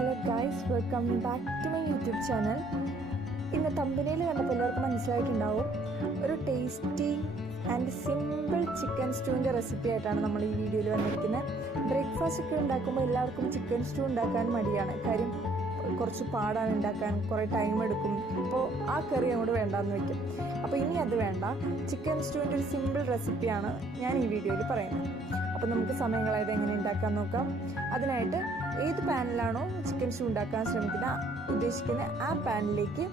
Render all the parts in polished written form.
Hello guys, welcome back to my YouTube channel. ഇന്ന് തമ്പനയിൽ കണ്ടപ്പോൾ എല്ലാവർക്കും മനസ്സിലായിട്ടുണ്ടാവും, ഒരു ടേസ്റ്റി ആൻഡ് സിമ്പിൾ ചിക്കൻ സ്റ്റൂവിൻ്റെ റെസിപ്പി ആയിട്ടാണ് നമ്മൾ ഈ വീഡിയോയിൽ വന്നിരിക്കുന്നത്. ബ്രേക്ക്ഫാസ്റ്റ് ഒക്കെ ഉണ്ടാക്കുമ്പോൾ എല്ലാവർക്കും ചിക്കൻ സ്റ്റൂ ഉണ്ടാക്കാൻ മടിയാണ്. കാര്യം കുറച്ച് പാടാണ് ഉണ്ടാക്കാൻ, കുറേ ടൈം എടുക്കും. അപ്പോൾ ആ കറി അങ്ങോട്ട് വേണ്ടാന്ന് വെക്കും. അപ്പോൾ ഇനി അത് വേണ്ട, ചിക്കൻ സ്റ്റൂവിൻ്റെ ഒരു സിമ്പിൾ റെസിപ്പിയാണ് ഞാൻ ഈ വീഡിയോയിൽ പറയുന്നത്. അപ്പോൾ നമുക്ക് സമയം കളയാതെ എങ്ങനെ ഉണ്ടാക്കാൻ നോക്കാം. അതിനായിട്ട് ഏത് പാനിലാണോ ചിക്കൻ സ്റ്റൂ ഉണ്ടാക്കാൻ ഉദ്ദേശിക്കുന്ന ആ പാനിലേക്ക്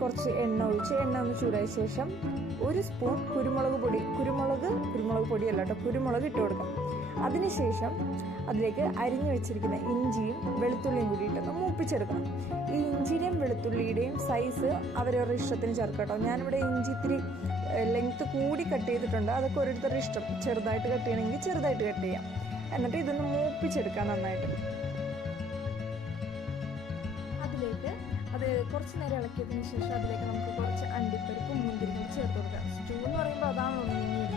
കുറച്ച് എണ്ണ ഒഴിച്ച് എണ്ണ ഒന്ന് ചൂടായ ശേഷം 1 സ്പൂൺ കുരുമുളക് പൊടിയല്ല കേട്ടോ, കുരുമുളക് ഇട്ട് കൊടുക്കാം. അതിനുശേഷം അതിലേക്ക് അരിഞ്ഞു വെച്ചിരിക്കുന്ന ഇഞ്ചിയും വെളുത്തുള്ളിയും കൂടി ഇട്ടൊന്ന് മൂപ്പിച്ചെടുക്കണം. ഈ ഇഞ്ചിയുടെയും വെളുത്തുള്ളിയുടെയും സൈസ് അവരവരുടെ ഇഷ്ടത്തിന് ചേർക്കാം കേട്ടോ. ഞാനിവിടെ ഇഞ്ചി ഇത്തിരി ലെങ്ത്ത് കൂടി കട്ട് ചെയ്തിട്ടുണ്ട്. അതൊക്കെ ഓരോരുത്തരുടെ ഇഷ്ടം. ചെറുതായിട്ട് കട്ട് ചെയ്യണമെങ്കിൽ ചെറുതായിട്ട് കട്ട് ചെയ്യാം. എന്നിട്ട് ഇതൊന്ന് മൂപ്പിച്ചെടുക്കാം നന്നായിട്ട്. അതിലേക്ക് അത് കുറച്ച് നേരം ഇളക്കിയതിന് ശേഷം അതിലേക്ക് നമുക്ക് കുറച്ച് അണ്ടിപ്പരിപ്പും മുന്തിരിയും കൂടി ചേർത്ത് കൊടുക്കാം. സ്റ്റൂ എന്ന് പറയുമ്പോൾ അതാണല്ലോ മെയിൻ,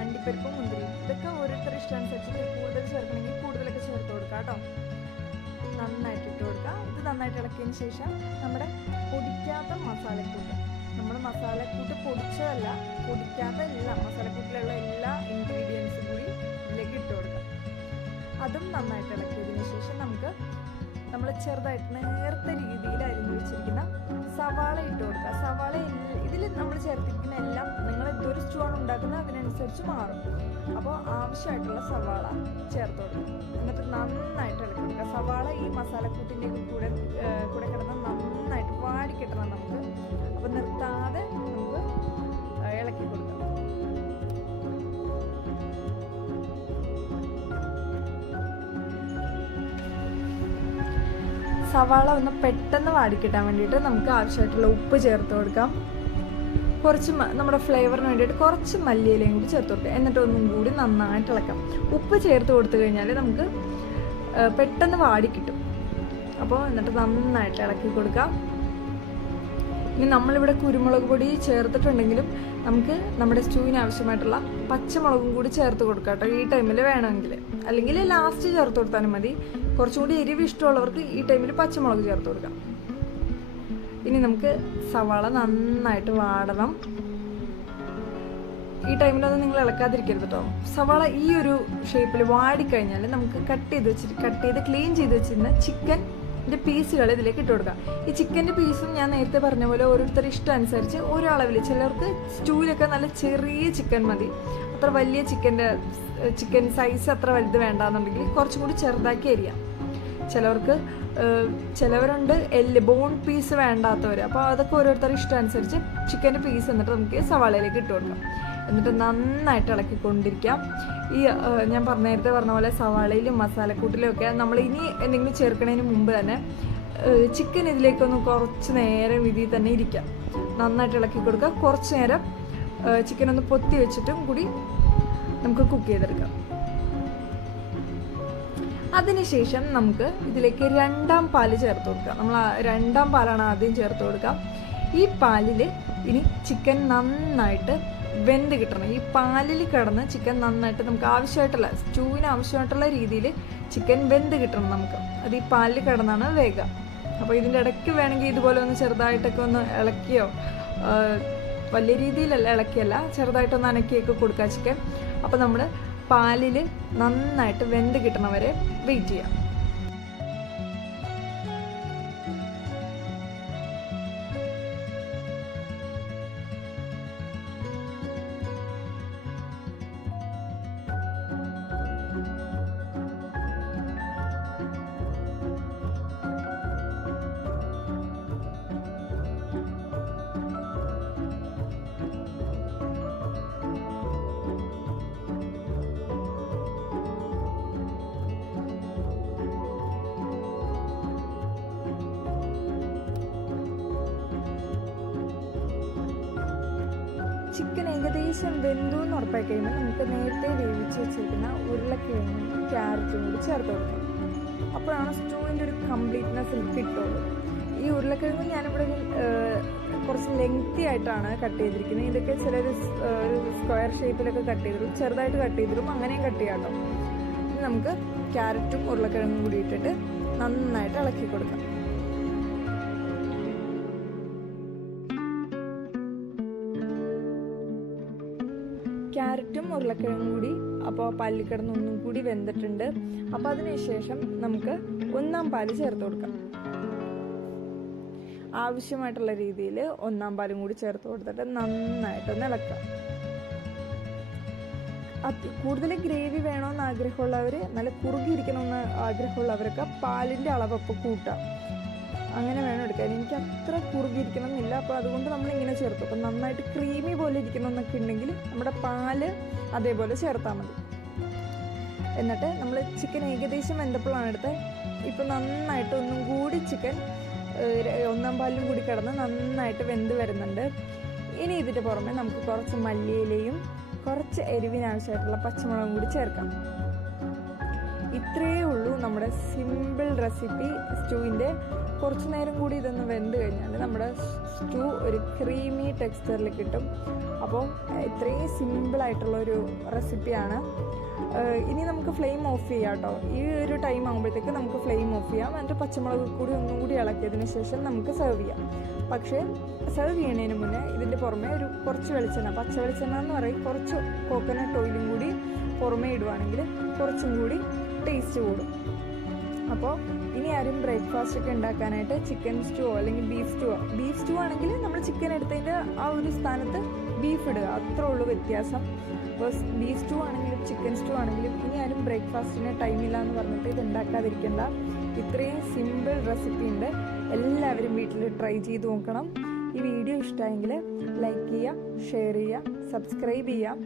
അണ്ടിപ്പരിപ്പും മുന്തിരിയും. ഇതൊക്കെ ഓരോരുത്തരുടെ ഇഷ്ടമനുസരിച്ച് കൂടുതൽ ചേർക്കണമെങ്കിൽ കൂടുതലൊക്കെ ചേർത്ത് കൊടുക്കാം കേട്ടോ. നന്നായിട്ട് ഇട്ട് കൊടുക്കാം. ഇത് നന്നായിട്ട് ഇളക്കിയതിന് ശേഷം നമ്മുടെ പൊടിക്കാത്ത മസാലക്കൂട്ട്, നമ്മൾ മസാലക്കൂട്ട് പൊടിച്ചതല്ല, പൊടിക്കാത്ത എല്ലാം മസാലക്കൂട്ടിലുള്ള എല്ലാ ഇൻഗ്രീഡിയൻസും കൂടി ഇതിലേക്ക് ഇട്ട് കൊടുക്കാം. അതും നന്നായിട്ട് ഇളക്കിയതിന് ശേഷം നമുക്ക് നമ്മൾ ചെറുതായിട്ട് നേർത്ത രീതിയിൽ അരിഞ്ഞു വെച്ചിരിക്കുന്ന സവാള ഇട്ട് കൊടുക്കുക. സവാള ഇതിൽ നമ്മൾ ചേർത്തിരിക്കുന്ന എല്ലാം നിങ്ങൾ എന്തൊരു സ്റ്റൂ ആണ് ഉണ്ടാക്കുന്നത് അതിനനുസരിച്ച് മാറും. അപ്പോൾ ആവശ്യമായിട്ടുള്ള സവാള ചേർത്ത് കൊടുക്കുക. എന്നിട്ട് നന്നായിട്ട് ഇളക്കി കൊടുക്കുക. സവാള ഈ മസാലക്കൂട്ടിൻ്റെ കൂടെ കിടന്ന് നന്നായിട്ട് വാടിക്കിട്ടണം നമുക്ക്. അപ്പോൾ നിർത്താതെ നമുക്ക് ഇളക്കി കൊടുക്കാം. സവാള ഒന്ന് പെട്ടെന്ന് വാടിക്കിട്ടാൻ വേണ്ടിയിട്ട് നമുക്ക് ആവശ്യമായിട്ടുള്ള ഉപ്പ് ചേർത്ത് കൊടുക്കാം. കുറച്ച് നമ്മുടെ ഫ്ലേവറിന് വേണ്ടിയിട്ട് കുറച്ച് മല്ലിയിലയും കൂടി ചേർത്ത് കൊടുക്കുക. എന്നിട്ട് ഒന്നും കൂടി നന്നായിട്ട് ഇളക്കാം. ഉപ്പ് ചേർത്ത് കൊടുത്തു കഴിഞ്ഞാൽ നമുക്ക് പെട്ടെന്ന് വാടിക്കിട്ടും. അപ്പോൾ എന്നിട്ട് നന്നായിട്ട് ഇളക്കി കൊടുക്കാം. ഇനി നമ്മളിവിടെ കുരുമുളക് പൊടി ചേർത്തിട്ടുണ്ടെങ്കിലും നമുക്ക് നമ്മുടെ സ്റ്റൂവിന് ആവശ്യമായിട്ടുള്ള പച്ചമുളകും കൂടി ചേർത്ത് കൊടുക്കാം കേട്ടോ, ഈ ടൈമിൽ വേണമെങ്കിൽ. അല്ലെങ്കിൽ ലാസ്റ്റ് ചേർത്ത് കൊടുത്താലും മതി. കുറച്ചും കൂടി എരിവ് ഇഷ്ടമുള്ളവർക്ക് ഈ ടൈമിൽ പച്ചമുളക് ചേർത്ത് കൊടുക്കാം. ഇനി നമുക്ക് സവാള നന്നായിട്ട് വാടണം. ഈ ടൈമിലൊന്നും നിങ്ങൾ ഇളക്കാതിരിക്കരുത് കേട്ടോ. സവാള ഈ ഒരു ഷേപ്പിൽ വാടിക്കഴിഞ്ഞാൽ നമുക്ക് കട്ട് ചെയ്ത് ക്ലീൻ ചെയ്ത് വെച്ചിരുന്ന ചിക്കൻ്റെ പീസുകൾ ഇതിലേക്ക് ഇട്ട് കൊടുക്കാം. ഈ ചിക്കൻ്റെ പീസും ഞാൻ നേരത്തെ പറഞ്ഞ പോലെ ഓരോരുത്തരുടെ ഇഷ്ടം അനുസരിച്ച് ഓരോ അളവിൽ. ചിലർക്ക് സ്റ്റൂവിലൊക്കെ നല്ല ചെറിയ ചിക്കൻ മതി, അത്ര വലിയ ചിക്കൻ സൈസ് അത്ര വലുത് വേണ്ടാന്നുണ്ടെങ്കിൽ കുറച്ചും കൂടി ചെറുതാക്കി അരിയാം. ചിലവരുണ്ട് ബോൺ പീസ് വേണ്ടാത്തവർ. അപ്പോൾ അതൊക്കെ ഓരോരുത്തരുടെ ഇഷ്ടം അനുസരിച്ച് ചിക്കൻ്റെ പീസ് എന്നിട്ട് നമുക്ക് സവാളയിലേക്ക് ഇട്ട് കൊടുക്കാം. എന്നിട്ട് നന്നായിട്ട് ഇളക്കിക്കൊണ്ടിരിക്കാം. ഈ ഞാൻ നേരത്തെ പറഞ്ഞ പോലെ സവാളയിലും മസാലക്കൂട്ടിലും ഒക്കെ നമ്മൾ ഇനി എന്തെങ്കിലും ചേർക്കുന്നതിന് മുമ്പ് തന്നെ ചിക്കൻ ഇതിലേക്കൊന്ന് കുറച്ച് നേരം ഇതിൽ തന്നെ ഇരിക്കാം. നന്നായിട്ട് ഇളക്കി കൊടുക്കുക. കുറച്ച് നേരം ചിക്കൻ ഒന്ന് പൊത്തി വെച്ചിട്ടും കൂടി നമുക്ക് കുക്ക് ചെയ്തെടുക്കാം. അതിനുശേഷം നമുക്ക് ഇതിലേക്ക് 2ാം പാല് ചേർത്ത് കൊടുക്കാം. നമ്മൾ 2ാം പാലാണ് ആദ്യം ചേർത്ത് കൊടുക്കാം. ഈ പാലിൽ ഇനി ചിക്കൻ നന്നായിട്ട് വെന്ത് കിട്ടണം. ഈ പാലിൽ കിടന്ന് ചിക്കൻ നന്നായിട്ട് നമുക്ക് ആവശ്യമായിട്ടുള്ള സ്റ്റൂവിന് ആവശ്യമായിട്ടുള്ള രീതിയിൽ ചിക്കൻ വെന്ത് കിട്ടണം നമുക്ക്. അത് ഈ പാലിൽ കിടന്നാണ് വേഗ. അപ്പോൾ ഇതിൻ്റെ ഇടയ്ക്ക് വേണമെങ്കിൽ ഇതുപോലെ ഒന്ന് ചെറുതായിട്ടൊക്കെ ഒന്ന് ഇളക്കിയോ, വലിയ രീതിയിലല്ല ഇളക്കിയല്ല, ചെറുതായിട്ടൊന്ന് അനക്കിയൊക്കെ കൊടുക്കുക ചിക്കൻ. അപ്പോൾ നമ്മൾ പാലിൽ നന്നായിട്ട് വെന്ത് കിട്ടണവരെ വെയിറ്റ് ചെയ്യാം. ചിക്കൻ ഏകദേശം വെന്തു എന്ന് ഉറപ്പായി കഴിയുമ്പോൾ നമുക്ക് നേരത്തെ വേവിച്ച് വെച്ചിരിക്കുന്ന ഉരുളക്കിഴങ്ങും ക്യാരറ്റും കൂടി ചേർത്ത് കൊടുക്കാം. അപ്പോഴാണ് സ്റ്റൂവിൻ്റെ ഒരു കംപ്ലീറ്റ്നെസ് കിട്ടുള്ളൂ. ഈ ഉരുളക്കിഴങ്ങും ഞാനിവിടെ കുറച്ച് ലെങ്തി ആയിട്ടാണ് കട്ട് ചെയ്തിരിക്കുന്നത്. ഇതൊക്കെ ചിലർ ഒരു സ്ക്വയർ ഷേപ്പിലൊക്കെ കട്ട് ചെയ്തിടും, ചെറുതായിട്ട് കട്ട് ചെയ്തിടും, അങ്ങനെയും കട്ട് ചെയ്യാം കേട്ടോ. ഇനി നമുക്ക് ക്യാരറ്റും ഉരുളക്കിഴങ്ങും കൂടി ഇട്ടിട്ട് നന്നായിട്ട് ഇളക്കി കൊടുക്കാം. ക്യാരറ്റും ഉരുളക്കിഴങ്ങും കൂടി അപ്പോൾ പാലിൽ കിടന്ന് ഒന്നും കൂടി വെന്തിട്ടുണ്ട്. അപ്പോൾ അതിനുശേഷം നമുക്ക് 1-ാം പാല് ചേർത്ത് കൊടുക്കാം. ആവശ്യമായിട്ടുള്ള രീതിയിൽ 1-ാം പാലും കൂടി ചേർത്ത് കൊടുത്തിട്ട് നന്നായിട്ടൊന്ന് ഇളക്കാം. കൂടുതൽ ഗ്രേവി വേണമെന്ന് ആഗ്രഹമുള്ളവർ, നല്ല കുറുകിയിരിക്കണമെന്ന് ആഗ്രഹമുള്ളവരൊക്കെ പാലിൻ്റെ അളവൊപ്പം കൂട്ടാം. അങ്ങനെ വേണം എടുക്കാൻ. എനിക്ക് അത്ര കുറുകിയിരിക്കണം എന്നില്ല, അപ്പോൾ അതുകൊണ്ട് നമ്മളിങ്ങനെ ചേർത്തു. അപ്പം നന്നായിട്ട് ക്രീമി പോലെ ഇരിക്കണം എന്നൊക്കെ ഉണ്ടെങ്കിൽ നമ്മുടെ പാല് അതേപോലെ ചേർത്താൽ മതി. എന്നിട്ട് നമ്മൾ ചിക്കൻ ഏകദേശം വെന്തപ്പോഴാണ് എടുത്തത്. ഇപ്പം നന്നായിട്ട് ഒന്നും കൂടി ചിക്കൻ 1-ാം പാലിലും കൂടി കിടന്ന് നന്നായിട്ട് വെന്ത് വരുന്നുണ്ട്. ഇനി ഇതിൻ്റെ പുറമെ നമുക്ക് കുറച്ച് മല്ലിയിലയും കുറച്ച് എരിവിനാവശ്യമായിട്ടുള്ള പച്ചമുളകും കൂടി ചേർക്കാം. ഇത്രയേ ഉള്ളൂ നമ്മുടെ സിമ്പിൾ റെസിപ്പി സ്റ്റൂവിൻ്റെ. കുറച്ച് നേരം കൂടി ഇതൊന്ന് വെന്ത് കഴിഞ്ഞാൽ നമ്മുടെ സ്റ്റൂ ഒരു ക്രീമി ടെക്സ്ചറിൽ കിട്ടും. അപ്പോൾ ഇത്രയും സിമ്പിളായിട്ടുള്ളൊരു റെസിപ്പിയാണ്. ഇനി നമുക്ക് ഫ്ലെയിം ഓഫ് ചെയ്യാം കേട്ടോ. ഈ ഒരു ടൈം ആകുമ്പോഴത്തേക്ക് നമുക്ക് ഫ്ലെയിം ഓഫ് ചെയ്യാം. എന്നിട്ട് പച്ചമുളക് കൂടി ഒന്നും കൂടി ഇളക്കിയതിന് ശേഷം നമുക്ക് സെർവ് ചെയ്യാം. പക്ഷേ സെർവ് ചെയ്യുന്നതിന് മുന്നേ ഇതിൻ്റെ പുറമെ കുറച്ച് വെളിച്ചെണ്ണ, പച്ച വെളിച്ചെണ്ണ എന്ന് പറയും, കുറച്ച് കോക്കനട്ട് ഓയിലും കൂടി പുറമേ ഇടുവാണെങ്കിൽ കുറച്ചും കൂടി ടേസ്റ്റ് കൂടും. അപ്പോൾ ഇനി ആരും ബ്രേക്ക്ഫാസ്റ്റ് ഒക്കെ ഉണ്ടാക്കാനായിട്ട് ചിക്കൻ സ്റ്റൂ അല്ലെങ്കിൽ ബീഫ് സ്റ്റൂ ആണെങ്കിൽ നമ്മൾ ചിക്കൻ എടുത്തതിൻ്റെ ആ ഒരു സ്ഥാനത്ത് ബീഫ് ഇടുക, അത്രേ ഉള്ളൂ വ്യത്യാസം. അപ്പോൾ ബീഫ് സ്റ്റൂ ആണെങ്കിലും ചിക്കൻ സ്റ്റൂ ആണെങ്കിലും ഇനി ആരും ബ്രേക്ക്ഫാസ്റ്റിന് ടൈമില്ല എന്ന് പറഞ്ഞിട്ട് ഇത് ഉണ്ടാക്കാതിരിക്കേണ്ട. ഇത്രയും സിമ്പിൾ റെസിപ്പി ഉണ്ട്. എല്ലാവരും വീട്ടിൽ ട്രൈ ചെയ്ത് നോക്കണം. ഈ വീഡിയോ ഇഷ്ടമായെങ്കിൽ ലൈക്ക് ചെയ്യുക, ഷെയർ ചെയ്യുക, സബ്സ്ക്രൈബ് ചെയ്യുക.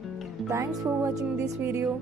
Thanks for watching this video.